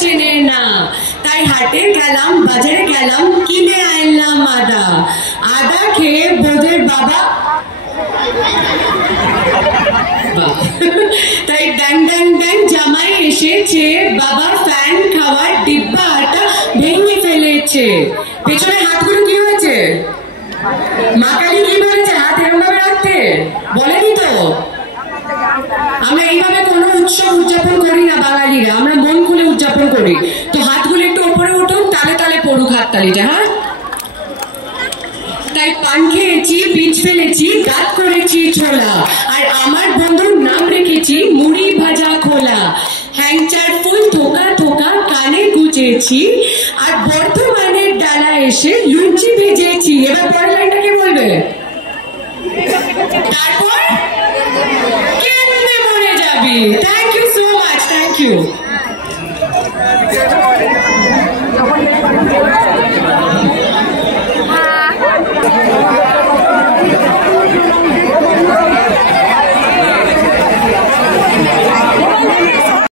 চেনে না, তাই হাটে গেলাম, বাজারে গেলাম, কিনে আনলাম আদা। আদা খেয়ে বোধের বাবা তাই ড্যাং ড্যাং ড্যাং জামাই এসেছে, বাবা ফ্যান খাওয়ার ডিব্বাটা ভেঙে ফেলেছে। পেছনে হাতগুলো কি হয়েছে? মা কালী কি বলেছে হাত এরকম ভাবে রাখতে? বলেনি তো? আমরা এইভাবে কোনো উৎসব উদযাপন করি না বাঙালিরা, আমরা মন খুলে উদযাপন করি। তো হাতগুলো একটু উপরে উঠুন, তালে তালে পড়ুক হাততালিটা। হ্যাঁ, তাই পান খেয়েছি, বীজ ফেলেছি, গাছ করেছি ছোলা, আর আমার বন্ধুর নাম রেখেছি মুড়ি ভাজা খোলা। হ্যাংচার ফুল থোকা থোকা কানে গুজেছি, আর বর্ধমানের ডালা এসে লুচি ভেজেছি। এবার পরের লাইনটা কে বলবে? তারপর কেমনে মরে যাবি। Thank you so much, thank you.